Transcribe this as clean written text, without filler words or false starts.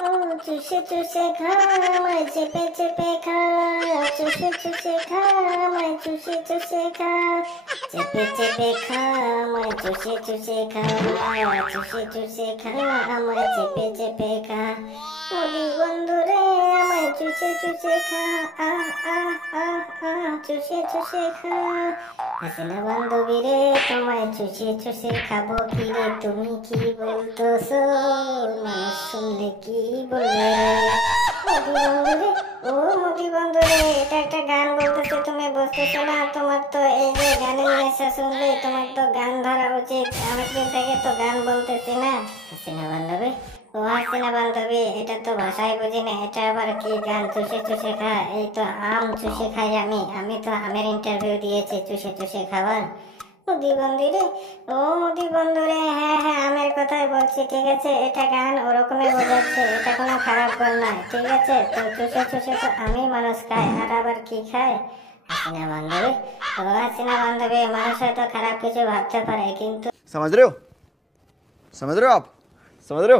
ও চুষে চুষে খা আমায় চেপে চেপে খা, চুষে চুষে খা আমায় চুষে চুষে খা, চেপে চেপে খা আমায় চুষে চুষে খা, চুষে চুষে খা আমায় চেপে চেপে খা। মোদি বন্ধু রে আমায় চুষে চুষে খা, আহ আহ আহ আহ চুষে চুষে খা। হাসিনা বান্ধবী রে তোমায় চুষে চুষে খাবো কি রে, তুমি কি বলতেছো? মানুষ শুনলে কি বলবে রে? মোদি বন্ধু রে, ও মোদি বন্ধু রে, এটা একটা গান বলতেছে, তুমি বুঝতেছো না? তোমার তো এই যে গানের নেশা শুনলে তোমার তো গান ধরা উচিত। অনেকদিন থেকে তো গান বলতেছি না। হাসিনা বান্ধবী, ও হাসিনা বান্ধবী, এটা তো ভাষাই বুঝি না, এটা আবার কি গান চুষে চুষে খা? এই তো আম চুষে খাই আমি, আমি তো আমের ইন্টারভিউ দিয়েছি চুষে চুষে খাবার। মোদি বন্ধু রে, ও মোদি বন্ধু রে, হ্যাঁ হ্যাঁ আমের কথাই বলছি, ঠিক আছে? এটা গান ওরকমই বোঝাচ্ছে, এটা কোনো খারাপ গান নয়, ঠিক আছে? তো চুষে চুষে তো আমি মানুষ খাই, আর আবার কি খায়? হাসিনা বান্ধবী, ও হাসিনা বান্ধবী, মানুষ হয়তো খারাপ কিছু ভাবতে পারে, কিন্তু समझ रहे हो आप समझ रहे हो?